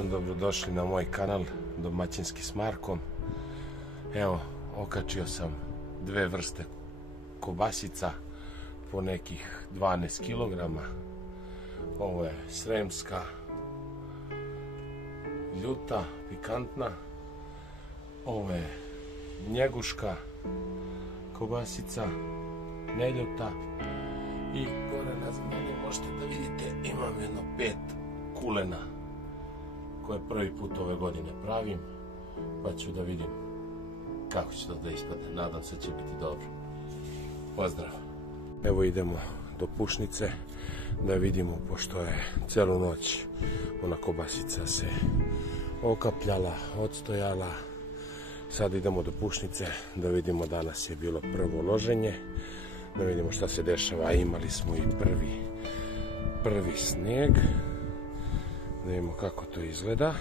dan, dobrodošli na moj kanal Domaćinski s Markom. Evo, okačio sam dve vrste kobasica po nekih 12 kg. Ovo je sremska, ljuta, pikantna. Ovo je njeguška kobasica, neljuta. I gore na zmjeni možete da vidite, imam jedno 5 kulena koje prvi put ove godine pravim, pa ću da vidim kako će to da ispadne. Nadam se da će biti dobro. Pozdrav! Evo idemo do pušnice da vidimo, pošto je celu noć ona kobasica se okapljala, odstojala. Sad idemo do pušnice da vidimo, danas je bilo prvo loženje, da vidimo šta se dešava. Imali smo i prvi snijeg, da vidimo kako to izgleda.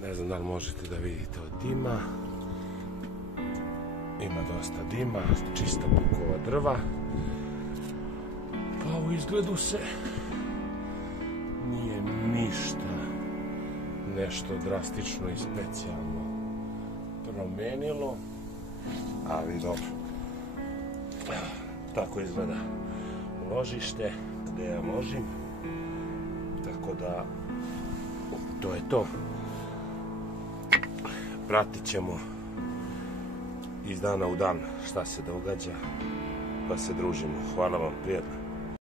Ne znam da li možete da vidite od dima, ima dosta dima, čista bukova drva, pa u izgledu se nije ništa nešto drastično i specijalno promenilo, ali dobro. Tako izgleda ložište gde ja ložim, tako da to je to. Pratit ćemo iz dana u dan šta se događa, pa se družimo. Hvala vam, prijatno.